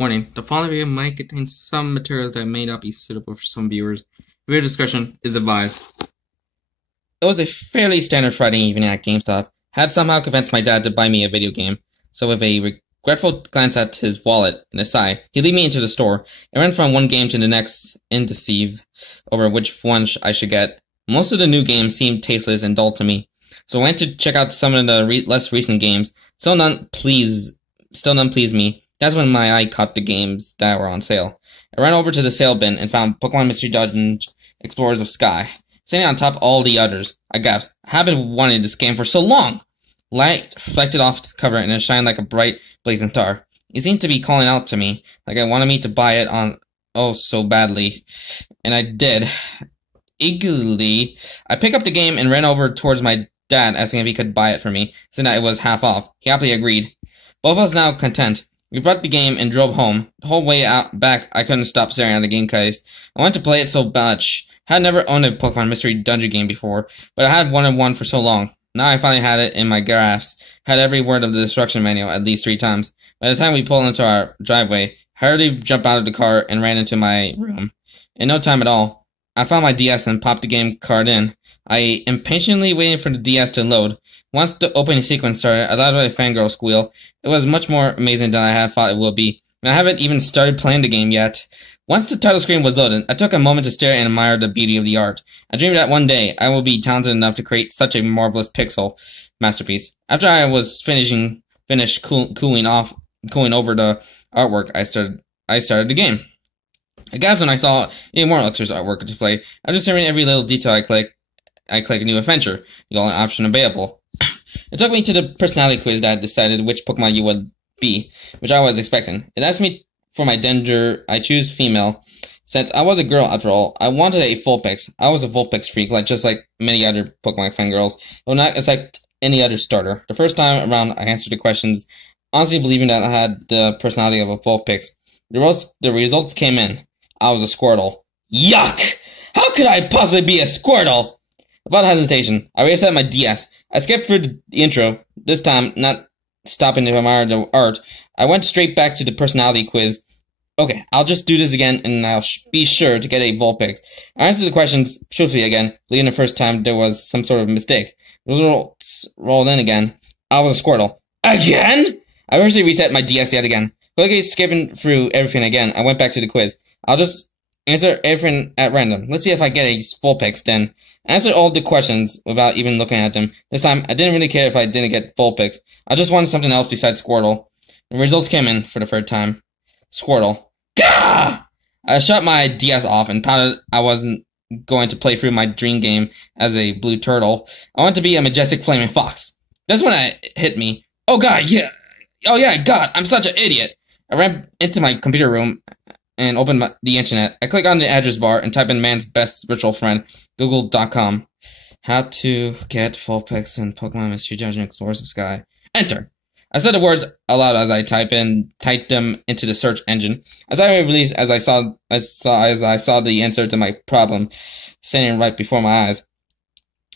Warning, the following video might contain some materials that may not be suitable for some viewers. Viewer discretion is advised. It was a fairly standard Friday evening at GameStop. Had somehow convinced my dad to buy me a video game, so with a regretful glance at his wallet and a sigh, he lead me into the store. I ran from one game to the next, indecisive over which one I should get. Most of the new games seemed tasteless and dull to me, so I went to check out some of the less recent games. Still none pleased me. That's when my eye caught the games that were on sale. I ran over to the sale bin and found Pokemon Mystery Dungeon Explorers of Sky. Sitting on top of all the others, I gasped. I have been wanting this game for so long! Light reflected off the cover and it shined like a bright, blazing star. It seemed to be calling out to me, like it wanted me to buy it on so badly. And I did. Eagerly, I picked up the game and ran over towards my dad, asking if he could buy it for me, saying that it was half off. He happily agreed. Both of us now content. We brought the game and drove home. The whole way back, I couldn't stop staring at the game case. I wanted to play it so much. I had never owned a Pokemon Mystery Dungeon game before, but I had wanted one for so long. Now I finally had it in my grasp. Had every word of the instruction manual at least 3 times. By the time we pulled into our driveway, I hurriedly jumped out of the car and ran into my room. In no time at all, I found my DS and popped the game card in. I impatiently waited for the DS to load. Once the opening sequence started, I let out a fangirl squeal. It was much more amazing than I had thought it would be, and I haven't even started playing the game yet. Once the title screen was loaded, I took a moment to stare and admire the beauty of the art. I dreamed that one day I would be talented enough to create such a marvelous pixel masterpiece. After I was finished cooling over the artwork, I started the game. I gasped when I saw even more Elixir's artwork to play. After considering every little detail I click a new adventure, the only option available. It took me to the personality quiz that decided which Pokemon you would be, which I was expecting. It asked me for my gender. I choose female. Since I was a girl after all, I wanted a Vulpix. I was a Vulpix freak, just like many other Pokemon fangirls. I would not accept any other starter. The first time around, I answered the questions, honestly believing that I had the personality of a Vulpix. The results came in. I was a Squirtle. Yuck! How could I possibly be a Squirtle? Without hesitation, I reset my DS. I skipped through the intro, this time not stopping to admire the art. I went straight back to the personality quiz. Okay, I'll just do this again, and I'll be sure to get a Vulpix. I answered the questions truthfully again, believing the first time there was some sort of mistake. The results rolled in again. I was a Squirtle. Again? I eventually reset my DS yet again. Quickly skipping through everything again, I went back to the quiz. I'll just answer everything at random. Let's see if I get a Vulpix then. I answered all the questions without even looking at them. This time, I didn't really care if I didn't get Vulpix. I just wanted something else besides Squirtle. The results came in for the third time. Squirtle. Gah! I shut my DS off and pouted I wasn't going to play through my dream game as a blue turtle. I wanted to be a majestic flaming fox. That's when it hit me. Oh god, yeah. Oh yeah, god, I'm such an idiot. I ran into my computer room and opened the internet. I click on the address bar and type in man's best virtual friend, google.com. How to get Vulpix and Pokemon Mystery Dungeon Explorers of Sky. Enter. I said the words aloud as I typed them into the search engine. As I released, as I saw the answer to my problem standing right before my eyes.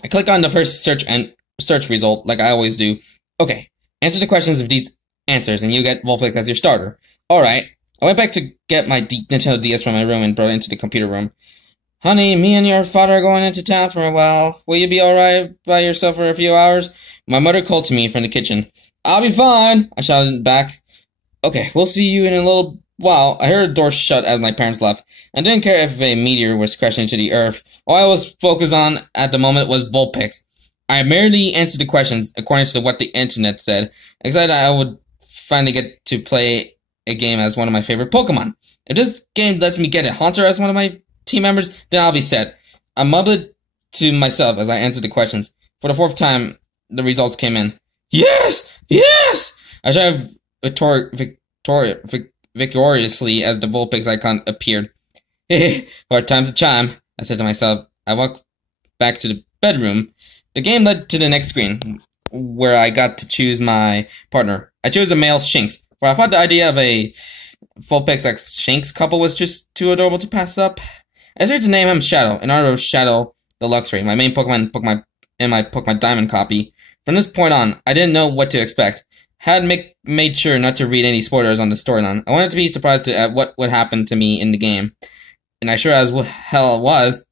I click on the first search result like I always do. Okay, answer the questions of these answers and you get Vulpix as your starter. Alright. I went back to get my Nintendo DS from my room and brought it into the computer room. Honey, me and your father are going into town for a while. Will you be alright by yourself for a few hours? My mother called to me from the kitchen. I'll be fine, I shouted back. Okay, we'll see you in a little while. I heard the door shut as my parents left. I didn't care if a meteor was crashing into the earth. All I was focused on at the moment was Vulpix. I merely answered the questions according to what the internet said, excited I would finally get to play a game as one of my favorite Pokemon. If this game lets me get a Haunter as one of my team members, then I'll be set. I mumbled to myself as I answered the questions. For the 4th time, the results came in. Yes! Yes! I shouted victoriously as the Vulpix icon appeared. Hehe, 4 times a chime, I said to myself. I walked back to the bedroom. The game led to the next screen, where I got to choose my partner. I chose a male Shinx. For I thought the idea of a Vulpix x Shinx couple was just too adorable to pass up. I decided to name him Shadow, in honor of Shadow the Luxray, my main Pokemon in my Pokemon Diamond copy. From this point on, I didn't know what to expect. made sure not to read any spoilers on the storyline. I wanted to be surprised at what would happen to me in the game, and I sure as hell was.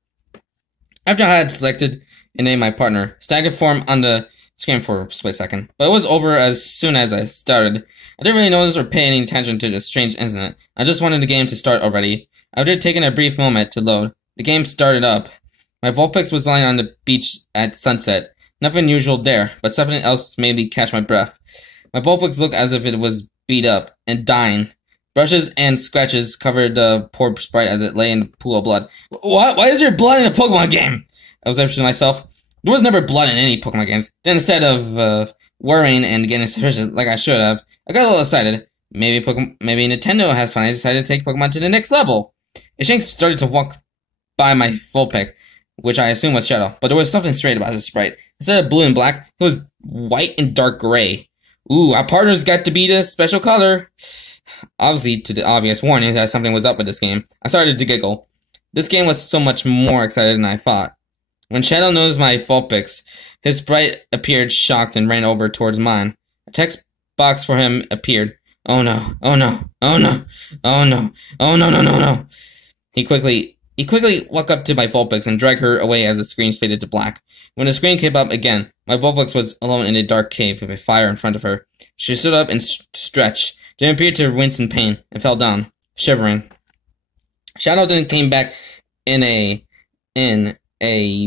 After I had selected and named my partner, staggered form on the screen for a split second, but it was over as soon as I started. I didn't really notice or pay any attention to the strange incident. I just wanted the game to start already. After taking a brief moment to load, the game started up. My Vulpix was lying on the beach at sunset. Nothing unusual there, but something else made me catch my breath. My Vulpix looked as if it was beat up and dying. Brushes and scratches covered the poor sprite as it lay in a pool of blood. What? Why is there blood in a Pokemon game? I was answering myself. There was never blood in any Pokemon games. Then instead of worrying and getting suspicious like I should have, I got a little excited. Maybe Nintendo has finally decided to take Pokemon to the next level. A Shanks started to walk by my Vulpix, which I assumed was Shadow, but there was something strange about his sprite. Instead of blue and black, it was white and dark gray. Ooh, our partners got to be the special color. Obviously, to the obvious warning that something was up with this game, I started to giggle. This game was so much more exciting than I thought. When Shadow noticed my Vulpix, his sprite appeared shocked and ran over towards mine. A text box for him appeared. Oh no, oh no, oh no, oh no, oh no, no, no, no. He quickly walked up to my Vulpix and dragged her away as the screen faded to black. When the screen came up again, my Vulpix was alone in a dark cave with a fire in front of her. She stood up and stretched, then appeared to wince in pain, and fell down, shivering. Shadow then came back in a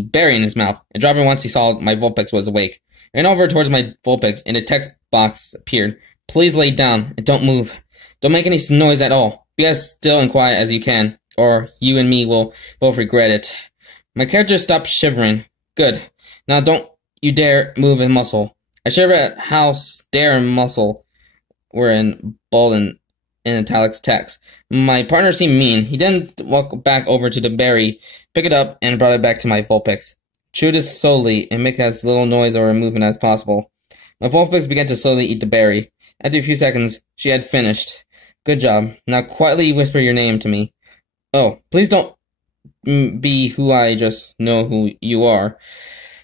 berry in his mouth, and dropped it once he saw my Vulpix was awake. I ran over towards my Vulpix, and a text box appeared. Please lay down, and don't move. Don't make any noise at all. Be as still and quiet as you can, or you and me will both regret it. My character stopped shivering. Good. Now don't you dare move a muscle. I shivered at how stare and muscle were in bold and in italics text. My partner seemed mean. He didn't walk back over to the berry, pick it up, and brought it back to my Vulpix. Chew this slowly and make as little noise or movement as possible. My Vulpix began to slowly eat the berry. After a few seconds, she had finished. Good job. Now quietly whisper your name to me. Oh, please don't be who I just know who you are.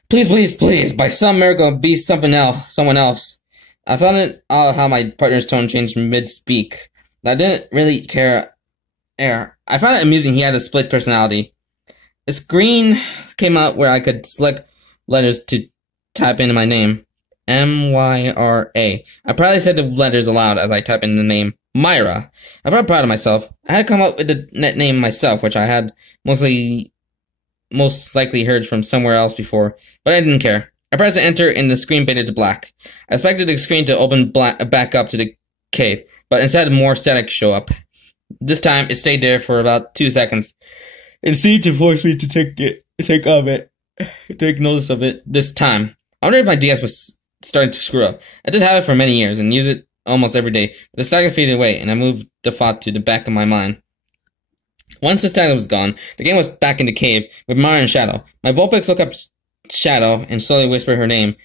Please, please, please, by some miracle, be someone else. I found it odd how my partner's tone changed mid-speak. I didn't really care. I found it amusing he had a split personality. A screen came out where I could select letters to type into my name. M-Y-R-A. I probably said the letters aloud as I typed in the name Myra. I felt proud of myself. I had come up with the net name myself, which I had most likely heard from somewhere else before, but I didn't care. I pressed enter and the screen faded to black. I expected the screen to open back up to the cave, but instead more static show up. This time it stayed there for about 2 seconds. It seemed to force me to take notice of it this time. I wondered if my DS was starting to screw up. I did have it for many years and use it almost every day, but the stagger faded away and I moved the thought to the back of my mind. Once the stagger was gone, the game was back in the cave with Mara and Shadow. My Vulpix looked up Shadow and slowly whispered her name.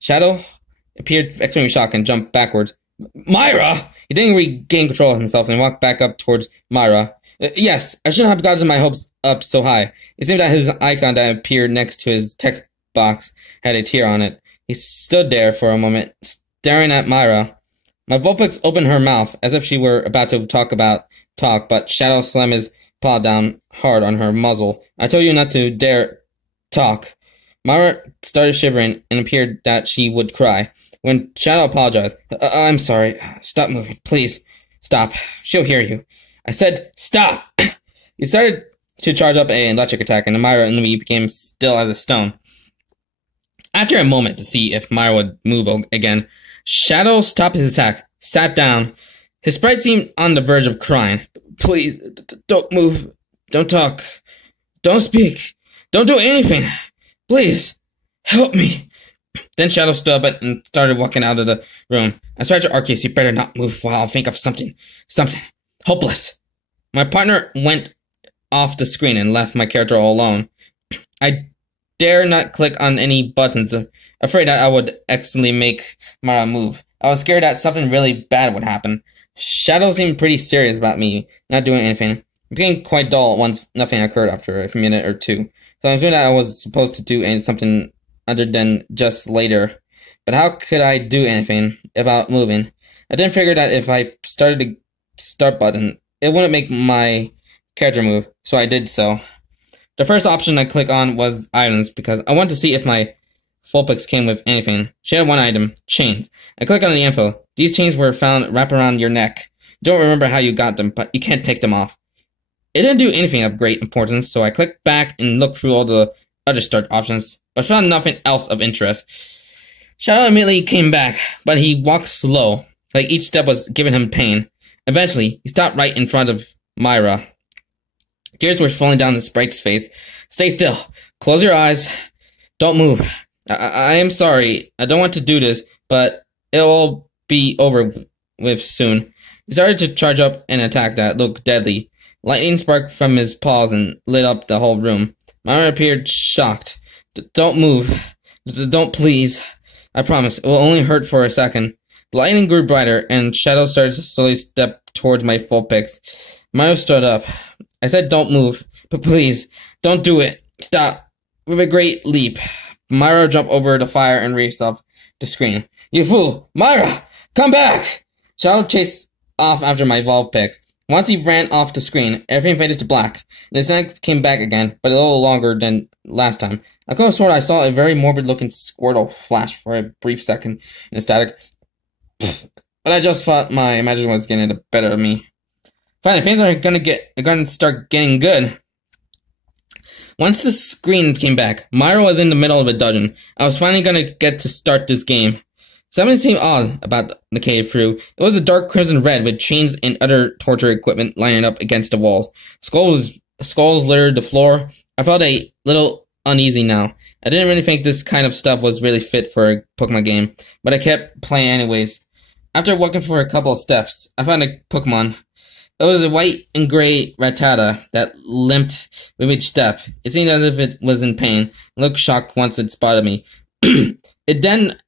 Shadow appeared extremely shocked and jumped backwards. Myra! He didn't regain control of himself and walked back up towards Myra. Yes, I shouldn't have gotten my hopes up so high. It seemed that his icon that appeared next to his text box had a tear on it. He stood there for a moment, staring at Myra. My Vulpix opened her mouth as if she were about to talk, but Shadow slammed his paw down hard on her muzzle. I told you not to dare talk. Myra started shivering and appeared that she would cry. When Shadow apologized, I'm sorry. Stop moving. Please. Stop. She'll hear you. I said, stop! He started to charge up an electric attack, and Myra and me became still as a stone. After a moment to see if Myra would move again, Shadow stopped his attack, sat down. His sprite seemed on the verge of crying. Please, don't move. Don't talk. Don't speak. Don't do anything. Please, help me. Then Shadow stood up and started walking out of the room. I started to argue, you better not move while I think of something. Hopeless. My partner went off the screen and left my character all alone. I dare not click on any buttons, afraid that I would accidentally make Mara move. I was scared that something really bad would happen. Shadow seemed pretty serious about me not doing anything. It became quite dull once nothing occurred after a minute or two. So I assumed that I was supposed to do something other than just later. but how could I do anything about moving? I didn't figure that if I started the start button, it wouldn't make my character move, so I did so. The first option I clicked on was items, because I wanted to see if my full picks came with anything. She had one item, chains. I click on the info. These chains were found wrapped around your neck. Don't remember how you got them, but you can't take them off. It didn't do anything of great importance, so I clicked back and looked through all the other start options, but found nothing else of interest. Shadow immediately came back, but he walked slow, like each step was giving him pain. Eventually, he stopped right in front of Myra. Tears were falling down the sprite's face. Stay still. Close your eyes. Don't move. I am sorry. I don't want to do this, but it'll be over with soon. He started to charge up an attack that looked deadly. Lightning sparked from his paws and lit up the whole room. Myra appeared shocked. Don't move. Don't, please. I promise. It will only hurt for a second. The lightning grew brighter, and shadows started to slowly step towards my full picks. Myra stood up. I said don't move, but please, don't do it. Stop. With a great leap, Myra jumped over the fire and raised herself to scream. You fool! Myra! Come back! Shadow chased off after my evolved picks. Once he ran off the screen, everything faded to black. And his neck came back again, but a little longer than last time. I could have sworn I saw a very morbid-looking Squirtle flash for a brief second in static. But I just thought my imagination was getting the better of me. Finally, things are gonna start getting good. Once the screen came back, Myra was in the middle of a dungeon. I was finally gonna get to start this game. Something seemed odd about the cave through. It was a dark crimson red with chains and other torture equipment lining up against the walls. Skulls littered the floor. I felt a little uneasy now. I didn't really think this kind of stuff was really fit for a Pokemon game, but I kept playing anyways. After walking for a couple of steps, I found a Pokemon. It was a white and gray Rattata that limped with each step. It seemed as if it was in pain. It looked shocked once it spotted me. It then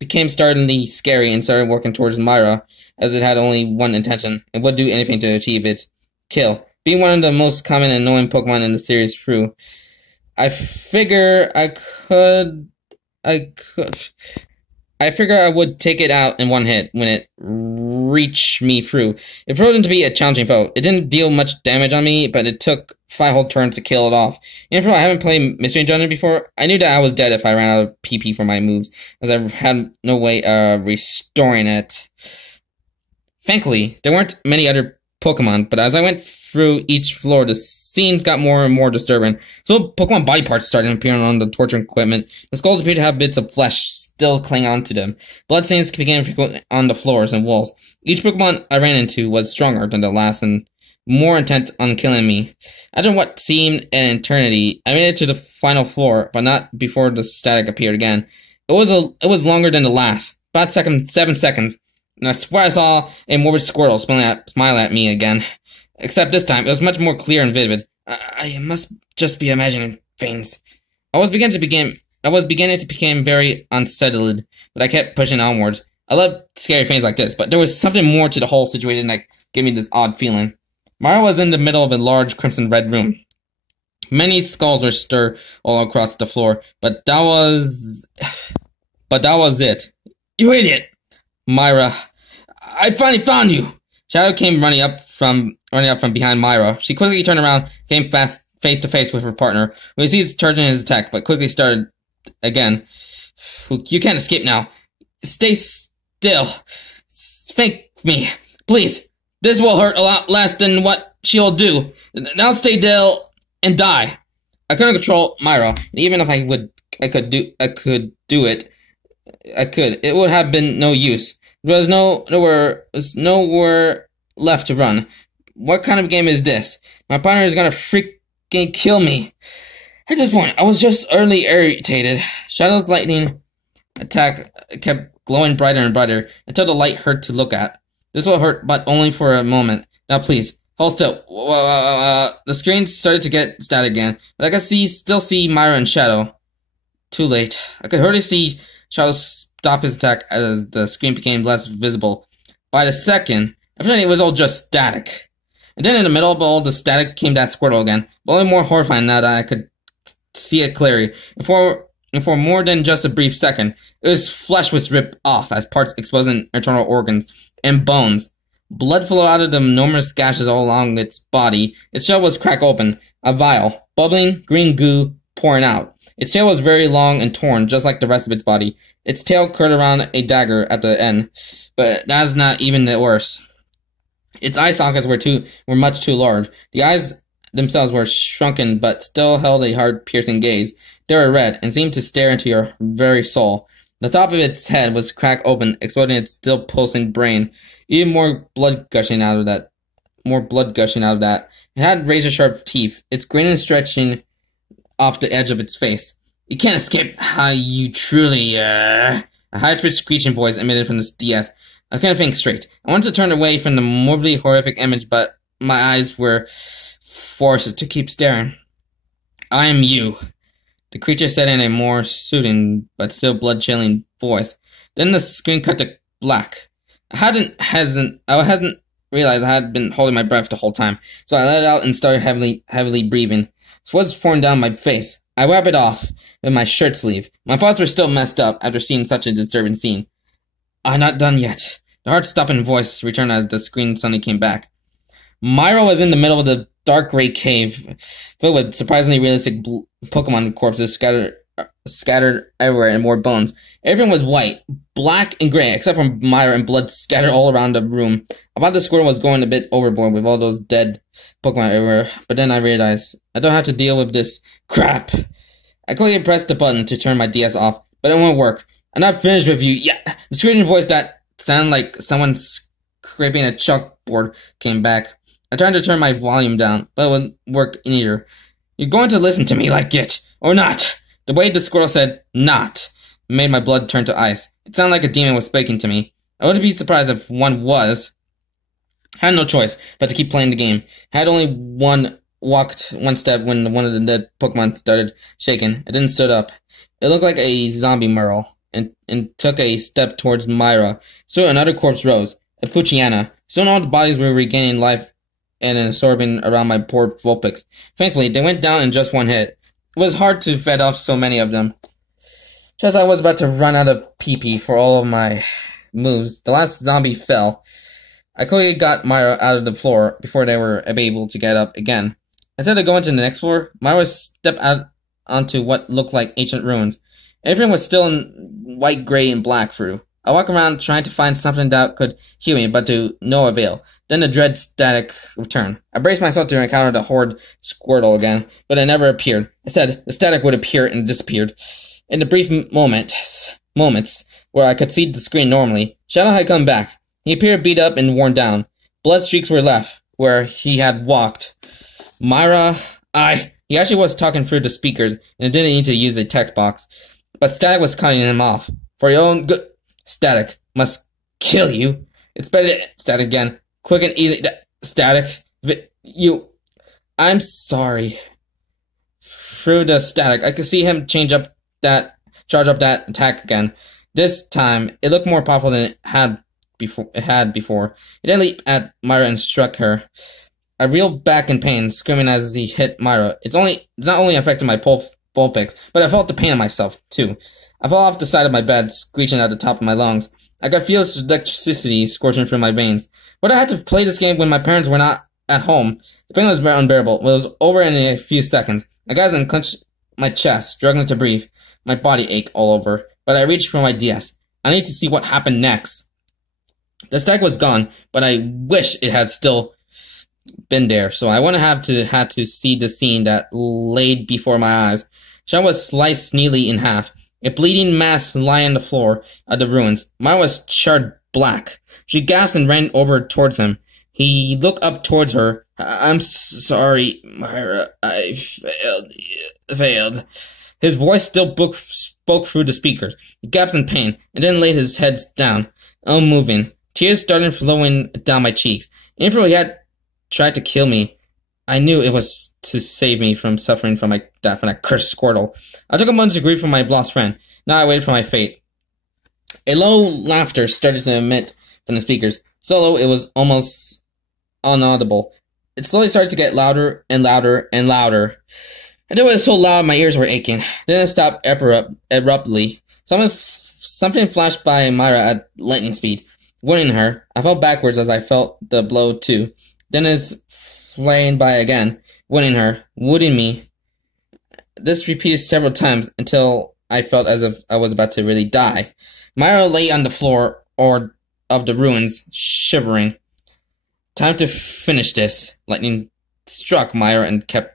became startlingly scary and started working towards Myra, as it had only one intention. It would do anything to achieve its kill. Being one of the most common and annoying Pokemon in the series through, I figure I would take it out in one hit when it reached me through. It proved to be a challenging foe. It didn't deal much damage on me, but it took 5 whole turns to kill it off. Even though I haven't played Mystery Dungeon before, I knew that I was dead if I ran out of PP for my moves, as I had no way of restoring it. Thankfully, there weren't many other Pokemon, but as I went through each floor, the scenes got more and more disturbing. So Pokemon body parts started appearing on the torture equipment. The skulls appeared to have bits of flesh still clinging onto them. Blood stains began frequently on the floors and walls. Each Pokemon I ran into was stronger than the last and more intent on killing me. After what seemed an eternity, I made it to the final floor, but not before the static appeared again. It was longer than the last, about 7 seconds, and I swear I saw a morbid Squirtle smile at me again. Except this time, it was much more clear and vivid. I must just be imagining things. I was beginning to become very unsettled, but I kept pushing onwards. I love scary things like this, but there was something more to the whole situation that gave me this odd feeling. Mara was in the middle of a large crimson-red room. Many skulls were stirred all across the floor, but that was it. You idiot! Myra, I finally found you! Shadow came running up from behind Myra. She quickly turned around, came face to face with her partner, who he sees charging his attack, but quickly started again. You can't escape now. Stay still. Thank me. Please. This will hurt a lot less than what she'll do. Now stay still and die. I couldn't control Myra, and even if I could do it. It would have been no use. There was nowhere left to run. What kind of game is this? My partner is gonna freaking kill me. At this point, I was just utterly irritated. Shadow's lightning attack kept glowing brighter and brighter until the light hurt to look at. This will hurt, but only for a moment. Now please, hold still. The screen started to get static again, but I could still see Myra and Shadow. Too late. I could hardly see Shadow stop his attack as the screen became less visible. By the second, evidently it was all just static. And then in the middle of all the static came that Squirtle again, but only more horrifying now that I could see it clearly. and for more than just a brief second, its flesh was ripped off as parts exposing internal organs and bones. Blood flowed out of the enormous gashes all along its body. Its shell was cracked open, a vial, bubbling green goo pouring out. Its tail was very long and torn, just like the rest of its body. Its tail curled around a dagger at the end, but that's not even the worst. Its eye sockets were much too large. The eyes themselves were shrunken, but still held a hard, piercing gaze. They were red, and seemed to stare into your very soul. The top of its head was cracked open, exposing its still pulsing brain. Even more blood gushing out of that. It had razor-sharp teeth, its grin stretching off the edge of its face. You can't escape how you truly, A high-pitched screeching voice emitted from the DS. I couldn't think straight. I wanted to turn away from the morbidly horrific image, but my eyes were forced to keep staring. I am you, the creature said in a more soothing, but still blood-chilling voice. Then the screen cut to black. I hadn't realized I had been holding my breath the whole time, so I let it out and started heavily breathing. Sweat was pouring down my face. I wiped it off with my shirt sleeve. My thoughts were still messed up after seeing such a disturbing scene. I'm not done yet. The heart-stopping voice returned as the screen suddenly came back. Myra was in the middle of the dark gray cave, filled with surprisingly realistic Pokemon corpses scattered everywhere and more bones. Everything was white, black, and gray, except for Myra and blood scattered all around the room. I thought the Squirtle was going a bit overboard with all those dead Pokemon everywhere, but then I realized I don't have to deal with this crap. I quickly pressed the button to turn my DS off, but it won't work. I'm not finished with you yet. The screeching voice that sounded like someone scraping a chalkboard came back. I tried to turn my volume down, but it wouldn't work either. You're going to listen to me like it, or not? The way the Squirtle said, not, made my blood turn to ice. It sounded like a demon was speaking to me. I wouldn't be surprised if one was. I had no choice but to keep playing the game. I had only walked one step when one of the dead Pokemon started shaking. It then stood up. It looked like a zombie Merle, and took a step towards Myra. Soon another corpse rose, a Poochyena. Soon all the bodies were regaining life and absorbing around my poor Vulpix. Thankfully, they went down in just one hit. It was hard to fend off so many of them. Just as I was about to run out of PP for all of my moves, the last zombie fell. I quickly got Myra out of the floor before they were able to get up again. Instead of going to the next floor, Myra stepped out onto what looked like ancient ruins. Everything was still in white, gray, and black through. I walked around trying to find something that could heal me, but to no avail. Then the dread static returned. I braced myself to encounter the horrid Squirtle again, but it never appeared. Instead, the static would appear and disappeared. In the brief moments where I could see the screen normally, Shadow had come back. He appeared beat up and worn down. Blood streaks were left where he had walked. Myra, he actually was talking through the speakers and didn't need to use a text box. But Static was cutting him off. For your own good, Static must kill you. It's better to Static again. Quick and easy, Static. I'm sorry. Through the Static, I could see him charge up that attack again. This time, it looked more powerful than it had before. It then leaped at Myra and struck her. I reeled back in pain, screaming as he hit Myra. It's not only affecting my Vulpix, but I felt the pain in myself, too. I fell off the side of my bed, screeching at the top of my lungs. I could feel electricity scorching through my veins. But I had to play this game when my parents were not at home. The pain was unbearable. It was over in a few seconds. I got and clenched my chest, struggling to breathe. My body ached all over, but I reached for my DS. I need to see what happened next. The stack was gone, but I wish it had still been there, so I wouldn't have had to see the scene that laid before my eyes. Sean was sliced neatly in half, a bleeding mass lying on the floor of the ruins. Mine was charred black. She gasped and ran over towards him. He looked up towards her. I'm sorry, Myra. I failed. His voice still spoke through the speakers. He gasped in pain, and then laid his head down, unmoving. Tears started flowing down my cheeks. Even though he had tried to kill me, I knew it was to save me from suffering from that cursed Squirtle. I took a moment to grieve for my lost friend. Now I waited for my fate. A low laughter started to emit from the speakers. So low it was almost inaudible. It slowly started to get louder and louder and louder. And it was so loud my ears were aching. Then it stopped abruptly. Something flashed by Myra at lightning speed, wounding her. I fell backwards as I felt the blow too. Then it flying by again, wounding me. This repeated several times until I felt as if I was about to really die. Myra lay on the floor of the ruins, shivering. Time to finish this. Lightning struck Myra and kept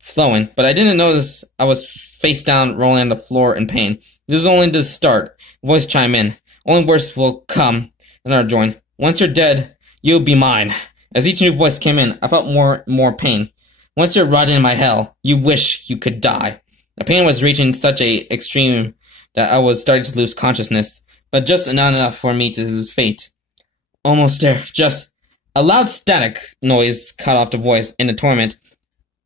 flowing, but I didn't notice I was face down, rolling on the floor in pain. This was only the start. Voice chime in. Only worse will come. Another join. Once you're dead, you'll be mine. As each new voice came in, I felt more pain. Once you're rotting in my hell, you wish you could die. The pain was reaching such a extreme that I was starting to lose consciousness, but just not enough for me to lose fate. Almost there. Just a loud static noise cut off the voice in the torment.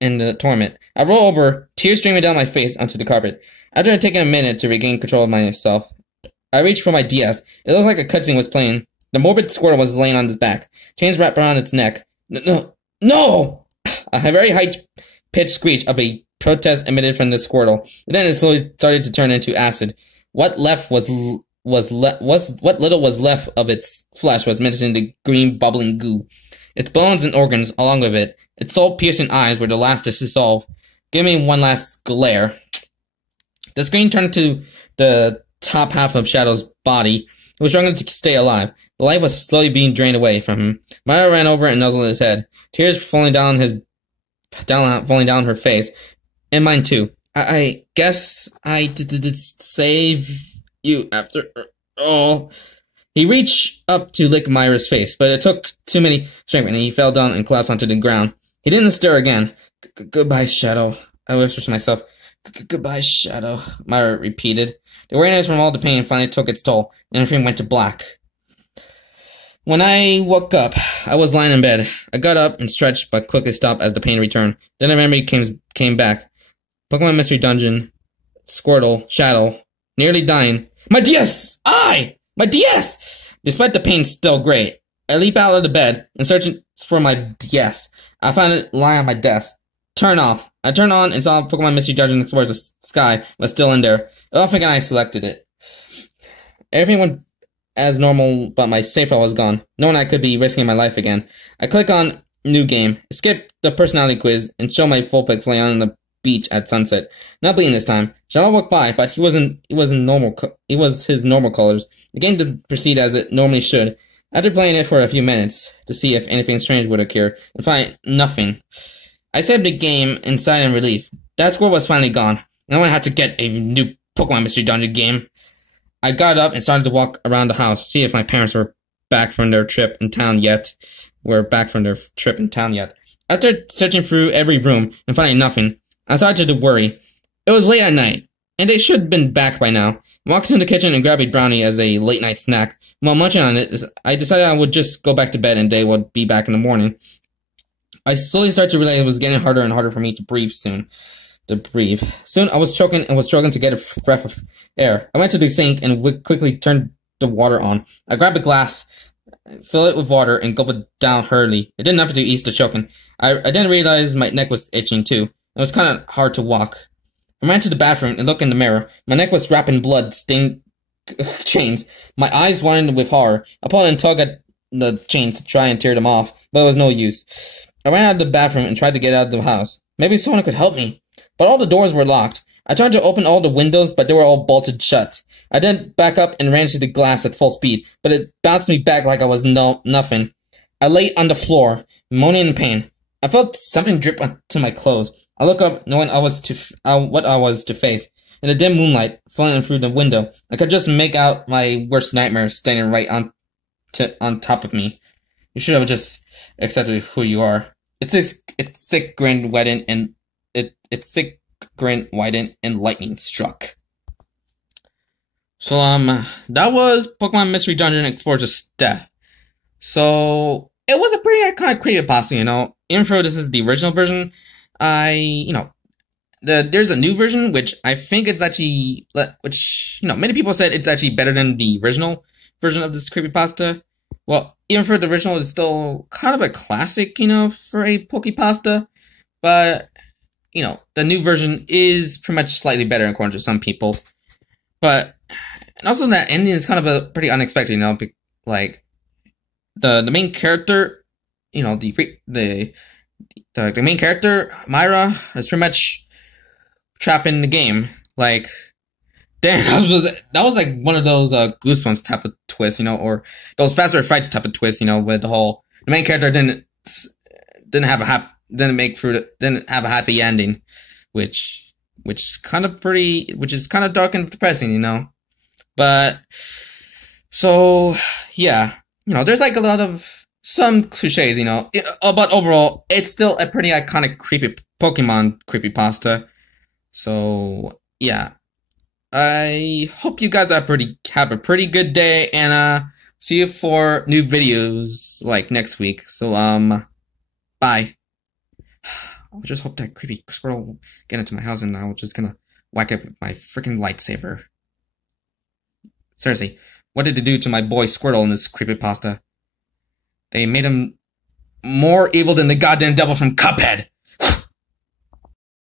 I roll over, tears streaming down my face onto the carpet. After taking a minute to regain control of myself, I reached for my DS. It looked like a cutscene was playing. The morbid squirrel was laying on its back, chains wrapped around its neck. No! A very high-pitched screech of a protest emitted from the squirtle. Then it slowly started to turn into acid. What little was left of its flesh was melted into green, bubbling goo. Its bones and organs, along with it, its soul-piercing eyes were the last to dissolve, giving me one last glare. The screen turned to the top half of Shadow's body. He was struggling to stay alive. The life was slowly being drained away from him. Myra ran over and nuzzled his head, tears falling down her face, and mine too. I guess I did save you after all. He reached up to lick Myra's face, but it took too many strength, and he fell down and collapsed onto the ground. He didn't stir again. Goodbye, Shadow, I whispered to myself. Goodbye, Shadow, Myra repeated. The weariness from all the pain finally took its toll, and everything went to black. When I woke up, I was lying in bed. I got up and stretched, but quickly stopped as the pain returned. Then a memory came back. Pokemon Mystery Dungeon, Squirtle, Shadow, nearly dying. My DS! My DS! Despite the pain still great, I leap out of the bed and search for my DS. I found it lying on my desk. Turn off. I turned on and saw Pokemon Mystery Dungeon Explores the Sky was still in there. I don't think I selected it. Everything went as normal, but my save file was gone, knowing I could be risking my life again. I click on New Game, skip the personality quiz, and show my Vulpix laying on the beach at sunset. Not bleeding this time. Shadow walked by, but he was his normal colors. The game did proceed as it normally should. After playing it for a few minutes to see if anything strange would occur, and find nothing, I saved the game in sigh and relief. That squirrel was finally gone. No one had to get a new Pokemon Mystery Dungeon game. I got up and started to walk around the house, see if my parents were back from their trip in town yet. After searching through every room and finding nothing, I started to worry. It was late at night, and they should have been back by now. I walked into the kitchen and grabbed a brownie as a late-night snack. While munching on it, I decided I would just go back to bed and they would be back in the morning. I slowly started to realize it was getting harder and harder for me to breathe soon. Soon I was choking and was struggling to get a breath of air. I went to the sink and quickly turned the water on. I grabbed a glass, filled it with water, and gulped it down hurriedly. It did nothing to ease the choking. I didn't realize my neck was itching too. It was kind of hard to walk. I ran to the bathroom and looked in the mirror. My neck was wrapped in blood-stained chains. My eyes widened with horror. I pulled and tugged at the chains to try and tear them off, but it was no use. I ran out of the bathroom and tried to get out of the house. Maybe someone could help me. But all the doors were locked. I tried to open all the windows, but they were all bolted shut. I then back up and ran to the glass at full speed, but it bounced me back like I was nothing. I lay on the floor, moaning in pain. I felt something drip onto my clothes. I looked up, knowing what I was to face. In the dim moonlight, falling through the window, I could just make out my worst nightmare standing right on top of me. You should have just accepted who you are. It's sick grin widened and lightning struck. So that was Pokemon Mystery Dungeon Explorer's Death. So it was a pretty iconic creepypasta, you know. Even though this is the original version, there's a new version which I think it's actually, many people said it's actually better than the original version of this creepypasta. Well, even for the original, it's still kind of a classic, for a Pokepasta. But the new version is pretty much slightly better according to some people. But, and also that ending is kind of a pretty unexpected, like, the main character, the main character, Myra, is pretty much trapped in the game. Like, damn, that was like one of those Goosebumps type of twists, or those Faster Fights type of twists, with the whole, the main character didn't have a happy ending, which is kind of dark and depressing, But, so, yeah, there's like a lot of some cliches, but overall, it's still a pretty iconic Pokemon creepypasta. So, yeah. I hope you guys have a pretty good day, and see you for new videos like next week. So bye. I just hope that creepy squirrel will get into my house, and I'm just gonna whack it with my freaking lightsaber. Seriously, what did they do to my boy Squirtle in this creepypasta? They made him more evil than the goddamn devil from Cuphead.